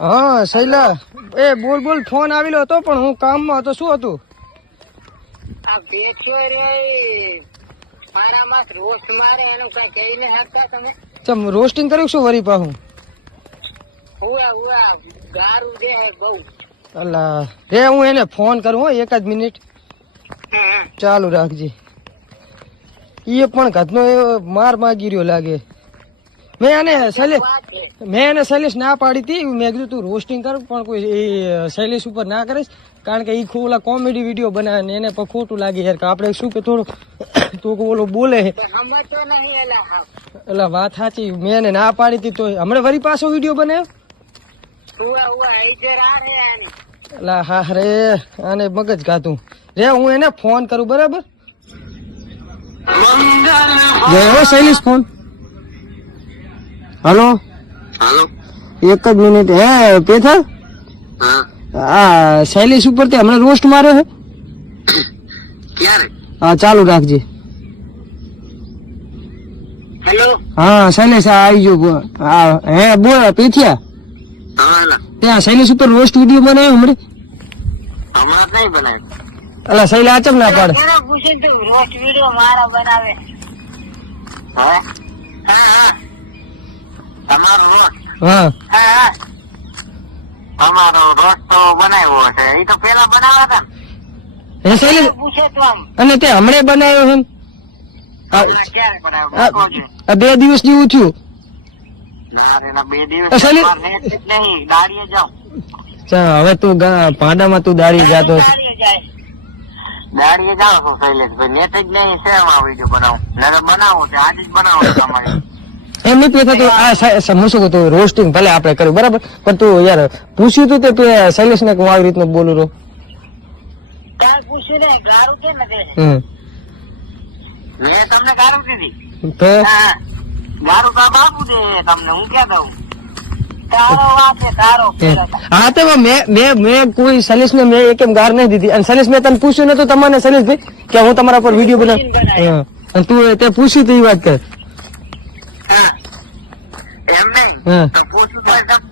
હા શૈલા, એ બોલ બોલ, ફોન આવેલો હતો પણ હું કામમાં હતો. શું હતું? આ બેચ્યો રે મારામાં રોસ્ટ મારે એનું કઈ કહીને હતા તમે? ચમ રોસ્ટિંગ કર્યું શું વરી પાહું? હુઆ ગારું દે બહુ. અલા રે, હું એને ફોન કરું હો, એક જ મિનિટ ચાલુ રાખજે. એ પણ ઘટનો માર માગી રહ્યો લાગે. મેં એને શૈલેષ ના પાડી હતી. મેં કીધું તું રોસ્ટિંગ કર, પણ કોઈ શૈલેષ ઉપર ના કરીશ, કારણ કે એ ખોલા કોમેડી વિડીયો બનાવે ને એને પણ ખોટું લાગે યાર. કે આપણે શું કે થોડું તો ઓલો બોલે એટલે વાત સાચી. મેં એને ના પાડી હતી તો હમણાં વરી પાછો વિડીયો બનાવ્યો. હા રે, આને મગજ ગાતું રે. હું એને ફોન કરું, બરાબર? શૈલેષ ફોન. હલો હાલો, એક જ મિનિટ. હે પેથા, હા શૈલેષ ઉપર તે હમણાં રોસ્ટ માર્યો છે. ક્યારે? હા ચાલુ રાખજે. હેલો, હા શૈલેષ આવી ગયો. હા હે બોલ પેથિયા. હા ત્યાં શૈલેષ ઉપર રોસ્ટ વિડીયો બનાવ્યો હમણાં. હમણાં નહીં બનાવે. અલા શૈલા આચમ ના પાડે. પૂછે તો રોસ્ટ વિડીયો મારા બનાવે. હા તમારો રોસ્ટ. હા અમારો રોસ્ટ તો બનાવ્યો છે. એ તો પેલા બનાવ્યા હતા. હે શૈલેષ, પૂછે તો આમ અને તે હમણાં બનાવ્યો છે. ક્યારે બનાવ્યો? 2 દિવસ જેવું થયું. મારે 2 દિવસ શૈલેષ, નહીં, દાડીએ જાઉં. હવે તું પાડામાં તું દાડી જાતો. દાડીએ જાઉં છું શૈલેષભાઈ. નેટ જ નહીં છે એમાં વિડીયો બનાવું. બનાવું છે, આજે જ બનાવું છે તમારે. એમ નહીં પેથા તું આ હું શું કહું, રોસ્ટિંગ ભલે આપણે કર્યું બરાબર, પણ તું યાર પૂછ્યું તું તે શૈલેષ ને હું આવી રીતનું બોલું રહું. કાંઈ પૂછ્યું ને, ગારું કેમ નથી? મેં તમને ગારું દીધી. તો ગારું તો બાપુ દે તમને, હું ક્યાં દઉં? તારો વાત છે, તારો. હા તો મેં કોઈ શૈલેષ ને મેં એક ગાર નહીં દીધી. અને શૈલેષ મેં તને પૂછ્યું નતું તમને શૈલેષભાઈ કે હું તમારા પર વિડીયો બનાવું, અને તું તે પૂછ્યું તો એ વાત કર. એમ નહીં પૂછું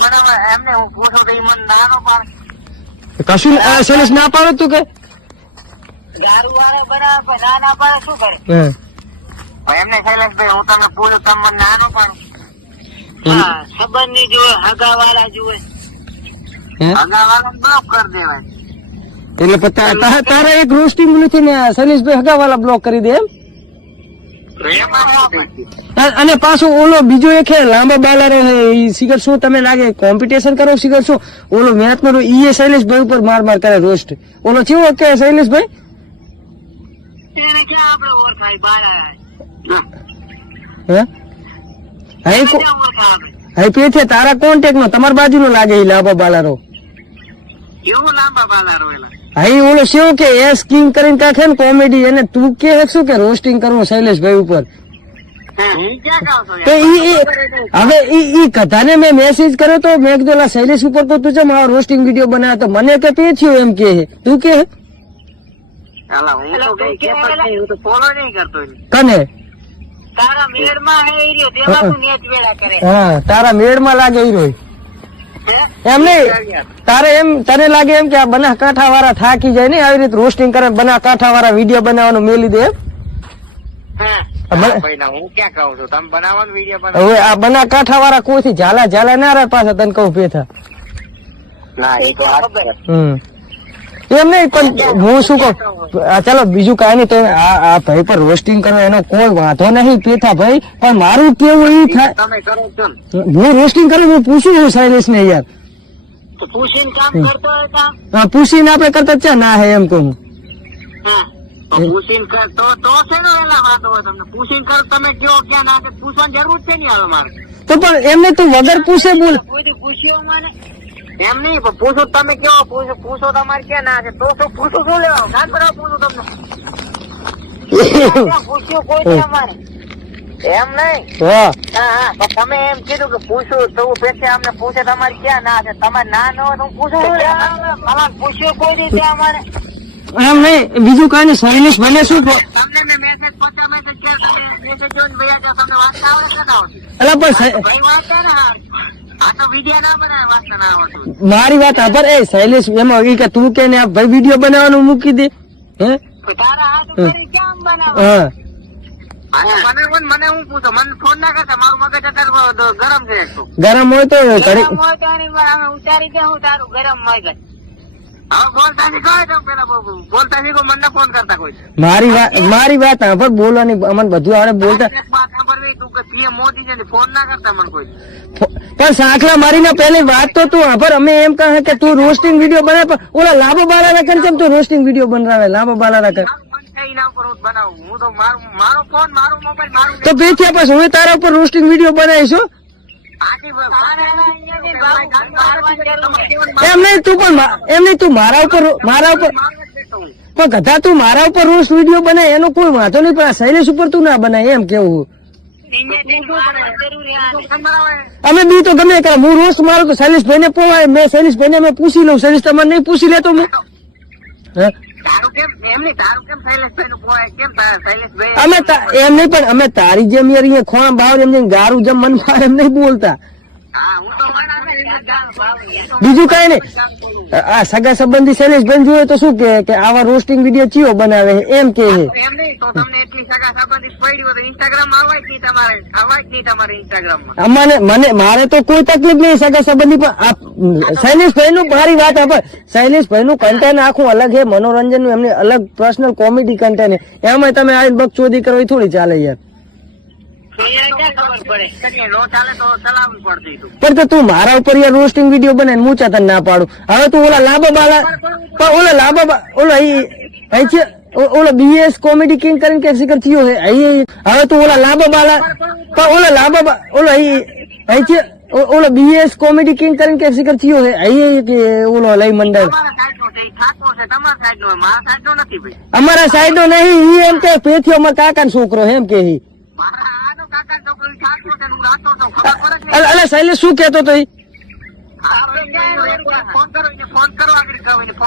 બનાવવા, એમને હું પૂછું તો મને નાનો પાડે. કશું શૈલેષ ના પાડે તું કે ગારું વાળા બનાવે, નાના પાડે શું કરે? એમને શૈલેષભાઈ હું તમને પૂછું, તમે મને નાનો પાડો. ખબર નહીં જોવે, હગા વાળા જોવે. હગા વાળા બ્લોક કરી દેવાય. એટલે તારા એક રોસ્ટિંગ નથી ને શૈલેષભાઈ હગાવાલા બ્લોક કરી દે એમ. અને પાછું ઓલો બીજો એક લાંબા બાલારો શિખર શું તમે લાગે કોમ્પિટિશન કરો શિખર શું ઓલો મેચ નો ઈ શૈલેષભાઈ ઉપર માર કરે રોસ્ટ. ઓલો કેવો કે શૈલેષભાઈ હે તારા કોન્ટેક્ટ નો તમારી બાજુ નો લાગે લાંબા બાલારો. કેવો લાંબા બાલારો? હા ઓલો શું કે એ સ્કીમ કરીને કાંખે ને કોમેડી, અને તું કે શું કે રોસ્ટિંગ કરવું શૈલેષભાઈ ઉપર. હવે ઈ કથાને મેં મેસેજ કર્યો તો, મેં કીધું શૈલેષ ઉપર તો તું છે મારો રોસ્ટિંગ વિડીયો બનાવ્યો તો મને કે તે થયો એમ કે તું કે કને હા તારા મેળમાં લાગે ઈ રોય એમ નહીં. તારે એમ તને લાગે એમ કે આ બનાસકાંઠા વાળા થાકી જાય ને આવી રીતે રોસ્ટિંગ કરે, બનાસકાંઠા વાળા વિડીયો બનાવવાનું મેલી દે એમ. હવે આ બનાસકાંઠા વાળા કોઈથી ઝાલા ના રહે પાછા, તને કહું પેથા. એમ નહીં, પણ હું શું કહું, ચાલો બીજું કઈ નહીં. તો આ ભાઈ પર રોસ્ટિંગ કરો એનો કોઈ વાંધો નહીં પેથા ભાઈ, પણ મારું કેવું એ થાય હું રોસ્ટિંગ કરું, હું પૂછું છું શૈલેષ ને યાર. પૂછીને આપડે કરતા છે ના હે એમ કહું. તો પણ એમને તું વગર પૂછે બોલ. એમ નહીં પૂછો, તમે કેવો પૂછો તમારે ક્યાં ના છે તો શું પૂછું શું લેવાનું? ના બરાબર પૂછું તમને. પૂછ્યું કોઈ નહીં અમારે. એમ નહીં. તમે એમ કીધું કે પૂછું તો પછી અમને પૂછે તમારે ક્યાં ના છે, તમારે ના ન હોય તો પૂછું. પૂછ્યું કોઈ રીતે અમારે એમ નહીં, બીજું કઈ નહીં. શૈલેષ મને શું તમને મેં મેસેજ પહોંચાડ્યો તમને વાત આવડે. અલા પણ આ તો વિડિયો ના બનાવે વાંચતા ના આવડતું. મારી વાત સાંભળ. એ શૈલેષ એમાં ઈ કે તું કે ને આ ભાઈ વિડીયો બનાવવાનું મૂકી દે. હે તો તારા હાથ ઉપર કેમ બનાવે? હા મને હું પૂછો, મને ફોન ના કરતા, મારું મગજ અત્યારે ગરમ છે એક તો. ગરમ હોય તો ઘડી ગરમ હોય તો એની પર અમે ઉતારી દે હું તારું ગરમ મગજ. હવે બોલતા શીખો તો પેલા બોલતા શીખો, મને ફોન કરતા કોઈ. મારી વાત સાંભળ. બોલવાની અમને બધું આવડે બોલતા. એક વાત સાંભળવી, તું કે પીએમ મોદી છે ફોન ના કરતા મને કોઈ. પણ સાંખલા મારીને પેલી વાત તો તું સાંભળ. અમે એમ કહે કે તું રોસ્ટિંગ વિડીયો બનાવે, પણ ઓલા લાંબા બાલા રાખે કેમ તું રોસ્ટિંગ વિડીયો બનાવે? લાંબા બાલા રાખે હું તો મારો ફોન, મારો મોબાઈલ, મારું તો બેઠ્યા પછી હું તારા ઉપર રોસ્ટિંગ વિડીયો બનાવીશું. એમ નહીં તું પણ એમ નહીં તું મારા ઉપર પણ ગધા તું મારા ઉપર રોસ્ટ વિડીયો બનાય એનો કોઈ વાંધો નહીં, પણ આ શૈલેષ ઉપર તું ના બનાય એમ કેવું. અમે બી તો ગમે કરે. હું રોસ્ટ મારું તો શૈલેષભાઈ ને પોવાય. મેં શૈલેષભાઈ ને પૂછી લઉં. શૈલેષ તમારે નહીં પૂછી લેતો હું. અમે એમ નહીં, પણ અમે તારી જેમ યાર અહીંયા ખોણા બાવર એમ ગારું જેમ મન ફાવે એમ નહીં બોલતા. બીજું કઈ નહીં. આ સગા સંબંધી શૈલેષભાઈ જોયે તો શું કે આવા રોસ્ટિંગ વિડીયો ચિયો બનાવે એમ કે મારે તો કોઈ તકલીફ નહીં સગા સંબંધી, પણ શૈલેષભાઈ નું મારી વાત આપે. શૈલેષભાઈ નું કન્ટેન્ટ આખું અલગ છે, મનોરંજન નું એમની અલગ પર્સનલ કોમેડી કન્ટેન્ટ. એમાં તમે આવીને બકચોદી કરો એ થોડી ચાલે યાર. પણ તો તું મારા ઉપર યાર રોસ્ટિંગ વિડીયો બનાવીને મૂચા તને ના પાડું. હવે તું ઓલા લાંબા બાલા ઓલા બીએસ કોમેડી કિંગ કરીને કે શિખર થયો હે. હવે તું ઓલા લાંબા બાલા ઓલા બીએસ કોમેડી કિંગ કરીને કે શિખર થયો હે. ઓલો લઈ મંડળ અમારા સાઈડ નો નહીં. એમ કે પેથ્યો અમારા કાકા નો છોકરો એમ કે અલા શૈલેષ શું કેતો તો?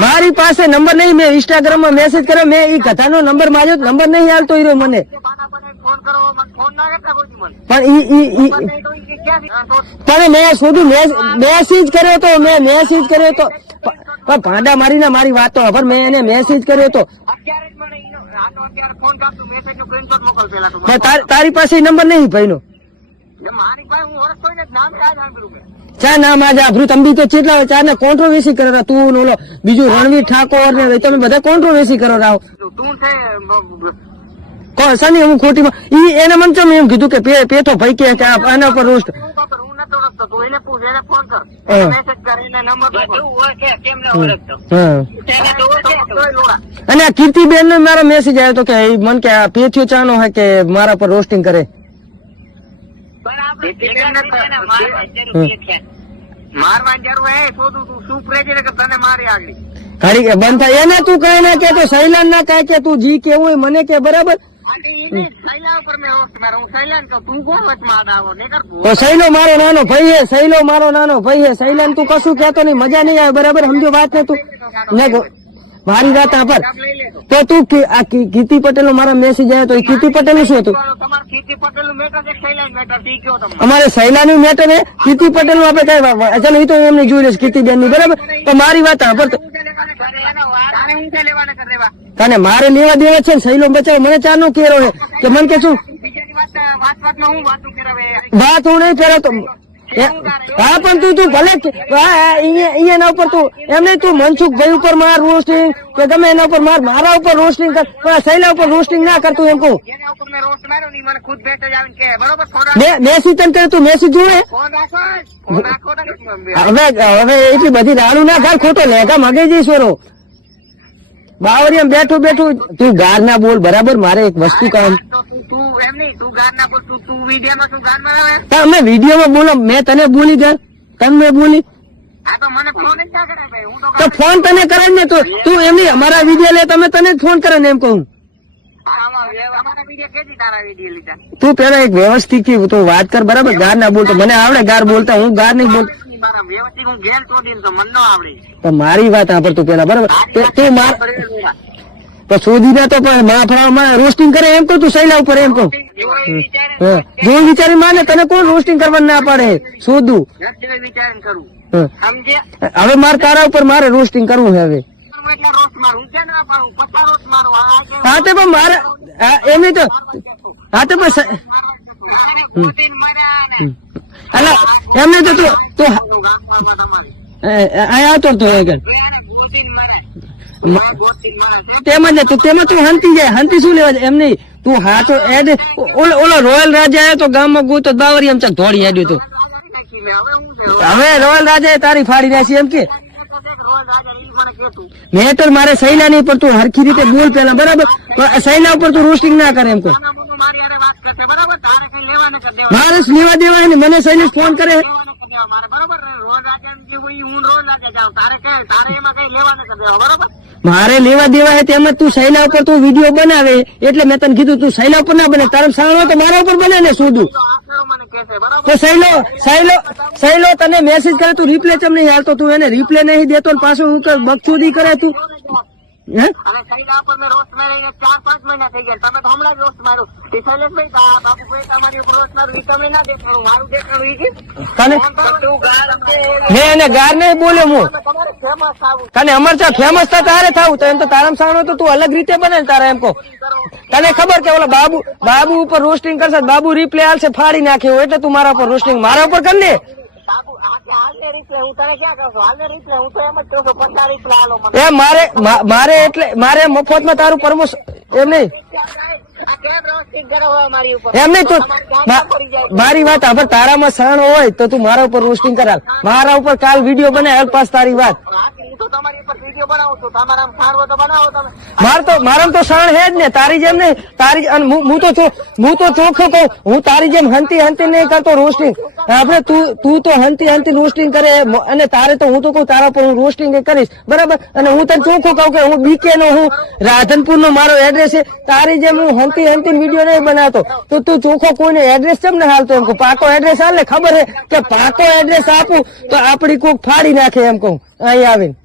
મારી પાસે નંબર નહીં. મેં ઇન્સ્ટાગ્રામ માં મેસેજ કર્યો. મેં એ કથાનો નંબર માર્યો, નંબર નહીં હાલતો રહ્યો મને. પણ મેં શોધું મેસેજ કર્યો તો. પણ ભાંડા મારીને મારી વાત તો ખબર. મેં એને મેસેજ કર્યો તો. તારી પાસે નંબર નહીં ભાઈ નો? ચા નામ આજે આભરું તંબી તો ચેટલા ચાર ને કોન્ટ્રોવર્સી કરે. તું ઓલો બીજું રણવીર ઠાકોર ને તમે બધા કોન્ટ્રોવર્સી કરો રાવ. સની હું ખોટી એને મને ચમ એમ કીધું કે પેથો ભાઈ કે આના પર રોસ્ટ. અને આ કીર્તિબેન નો મારો મેસેજ આવ્યો હતો કે મન કે આ પેથ્યો ચાનો હોય કે મારા પર રોસ્ટિંગ કરે. બંધ થાય એને તું કઈ ના કે સૈલાન ના કહે કે તું જી કેવું હોય મને કે બરાબર. તો સૈલો મારો નાનો ભાઈ હે. સૈલાન તું કશું કેતો નહીં, મજા નહીં આવે બરાબર. સમજો વાત ને તું મારી વાત આપર. તો તું આ કીર્તિ પટેલ નો મારા મેસેજ આવ્યો તો એ કીર્તિ પટેલ નું શું હતું? અમારે સૈલા નું મેટર ને કીર્તિ પટેલ નું આપડે કઈ ચાલો એ તો એમને જોઈ લઈશ કીર્તિબેન ની બરાબર. તો મારી વાત આપર તને મારે લેવા દેવા છે ને સૈલો બચાવ મને ચા નો કેરો છે કે મને કે શું વાત હું નહીં કરાતો. હા પણ તું ભલે એના ઉપર તું એમ નહીં તું મનસુખભાઈ ઉપર માર રોસ્ટિંગ કે ગમે એના ઉપર મારા ઉપર રોસ્ટિંગ કર, પણ સૈલા ઉપર રોસ્ટિંગ ના કરતું એમ કહું. મેસી તને કરે તું મેસી જોવે. હવે એટલી બધી રાડું ના ઘર ખોટો લેખા મગે જઈશ વરો બાવરિયામ બેઠું તું ગાર ના બોલ બરાબર. મારે એક વસ્તુ કામ તમે વિડીયોમાં બોલો. મેં તને બોલી ઘર તમે બોલી તો ફોન તને કરે ને. તો તું એમની અમારા વિડીયો લે તમે તને જ ફોન કરે ને એમ કહું. તું પેલા એક વ્યવસ્થિત થી તું વાત કર બરાબર. ગાર ના બોલતો મને આવડે ગાર બોલતા, હું ગાર નહીં બોલતો. તો મારી વાત સાંભળ તું પેલા બરાબર. તું તો શોધીને તો પણ માફરામાં રોસ્ટિંગ કરે એમ કહું તું સૈલા ઉપર એમ કહું જો એ વિચારે હા. જો વિચારી માને તને કોણ રોસ્ટિંગ કરવાનું ના પાડે શોધું નથી વિચારીને કરું હા. સમજે હવે મારે તારા ઉપર મારે રોસ્ટિંગ કરવું છે હવે એટલે રોજ મારું કેમ ના પાડું 50 રોજ મારું હા તે પણ મારે એમ તો હા તે પણ અલા એમને તો તું અહીંયા આવતો તો આગળ તેમાં જ તેમાં તું હંતી જાય હંતી શું લેવા જાય એમ નહીં તું હાથો એડ ઓલો રોયલ રાજા આવ્યો તો ગામમાં ગયો બાવરી એમ ચાક ધોડી આડ્યો તો હવે રોયલ રાજા તારી ફાડી નાખી એમ કે મેં તો મારે સૈલા નહીં પણ તું હરખી રીતે બોલ પેલા બરાબર તો સૈલા ઉપર તું રોસ્ટિંગ ના કરે એમ કહું મારે લેવા દેવા ને મને શૈલેષ ફોન કરે મારે લેવા દેવા હે તેમ જ તું સૈલા ઉપર તું વિડીયો બનાવે એટલે મેં તને કીધું તું સૈલા ઉપર ના બને તારે સાણો તો મારા ઉપર બને ને શોધું તો સૈલો તને મેસેજ કરે તું રિપ્લે ચમ નહીં હાલતો તું એને રિપ્લે નહીં દેતો ને પાછું હું બકચોદી કરે તું હે અને સૈલા પર મેં રોસ્ટ મારીને 4-5 મહિના થઈ ગયા તમે તો હમણાં જ રોસ્ટ મારો શૈલેષભાઈ બાપુ ભાઈ તમારી ઉપર રોસ્ટ મારું તમે ના દેખાડું મારું દેખાડું ઈ કે તને મેં એને ગાર નહીં બોલ્યો હું તમારે ફેમસ આવું તને અમર ચા ફેમસ થતા તારે થાવું તો એમ તો તારામ સાણો તો તું અલગ રીતે બને ને તારે એમ કહો તને ખબર કે ઓલા બાબુ ઉપર રોસ્ટિંગ કરશે બાબુ રિપ્લે હાલશે ફાડી નાખ્યો એટલે તું મારા ઉપર રોસ્ટિંગ મારા ઉપર કર ને બાબુ હાલને રીપ્લે હું તને ક્યાં કહું છું હાલને રીપ્લે હું તો એમ જ કહું છું 50 રીપ્લે હાલો મને એ મારે એટલે મારે મફતમાં તારું પ્રમોશન એમ નહીં આ કેમ રોસ્ટિંગ કરો મારી ઉપર એમ નહીં તું મારી વાત હવે તારામાં સણ હોય તો તું મારા ઉપર રોસ્ટિંગ કરાલ મારા ઉપર કાલ વિડીયો બનાય પાસ તારી વાત હું તો તમારી ઉપર વિડીયો બનાવું છું તમારા આમ ખાણવો તો બનાવો તમે મારામ તો સણ હે જ ને તારી જેમ નહીં તારી અને હું તો ચોખ્ખો કહું હું તારી જેમ હંતી નહીં કરતો રોસ્ટિંગ આપણે તું તો હંતી રોસ્ટિંગ કરે અને તારે તો હું તો કહું તારા પર હું રોસ્ટિંગ કરીશ બરાબર અને હું તને ચોખ્ખું કહું કે હું બીકે નો હું રાધનપુર નો મારો એડ્રેસ છે તારી જેમ હું હંતી વિડીયો નહીં બનાવતો તો તું ચોખ્ખો કોઈને એડ્રેસ કેમ ને હાલતો એમ કહું પાકો એડ્રેસ હાલ ને ખબર હે કે પાકો એડ્રેસ આપું તો આપડી કોક ફાડી નાખે એમ કહું અહીં આવીને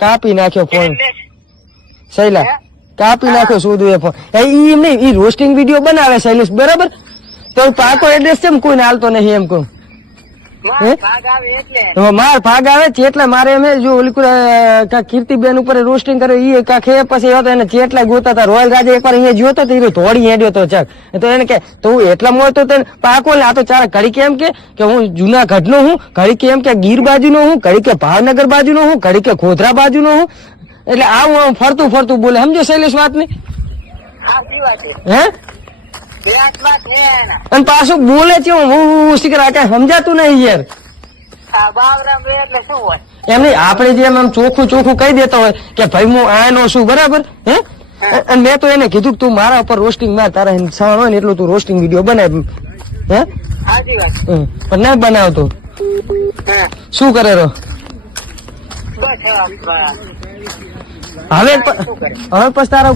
કાપી નાખ્યો ફોન શૈલા કાપી નાખ્યો શું એ ફોન એમ નહીં ઈ રોસ્ટિંગ વિડીયો બનાવે શૈલેષ બરાબર તો પાકો એડ્રેસ કેમ કોઈને હાલતો નહીં એમ કહું ભાગ આવે એટલે માર ભાગ આવે છે એટલે મારે એમ જો ઓલી કીર્તિબેન ઉપર રોસ્ટિંગ કર્યો એ કાંખે પછી હતો એને જેટલા ગોતા હતા રોયલ રાજા એકવાર અહીંયા જોતો તો એ ધોડી હેડ્યો તો ચાક તો એને કે તું એટલા મોય તો તને પાકો લે આ તો ચાર ઘડી કેમ કે હું જુનાગઢ નો હું ઘડી કેમ કે ગીર બાજુ નો હું ઘડી કે ભાવનગર બાજુ નો હું ઘડી કે ગોધરા બાજુ નો હું એટલે આવું ફરતું બોલે સમજો શૈલેષ વાત ની સાચી વાત છે હે વાત છે એના અને પાછું બોલે છે હું શીખર કઈ સમજાતું નહીં યાર બાવરામ રે એટલે શું હોય એમ નહીં આપણે જેમ આમ ચોખ્ખું કહી દેતા હોય કે ભાઈ હું આનો શું બરાબર હે અને મેં તો એને કીધું કે તું મારા ઉપર રોસ્ટિંગ માર તારા સણ હોય ને એટલું તું રોસ્ટિંગ વિડીયો બનાવ હે સાચી વાત પણ ના બનાવતો હા શું કરે રો બસ હવે પછી તારા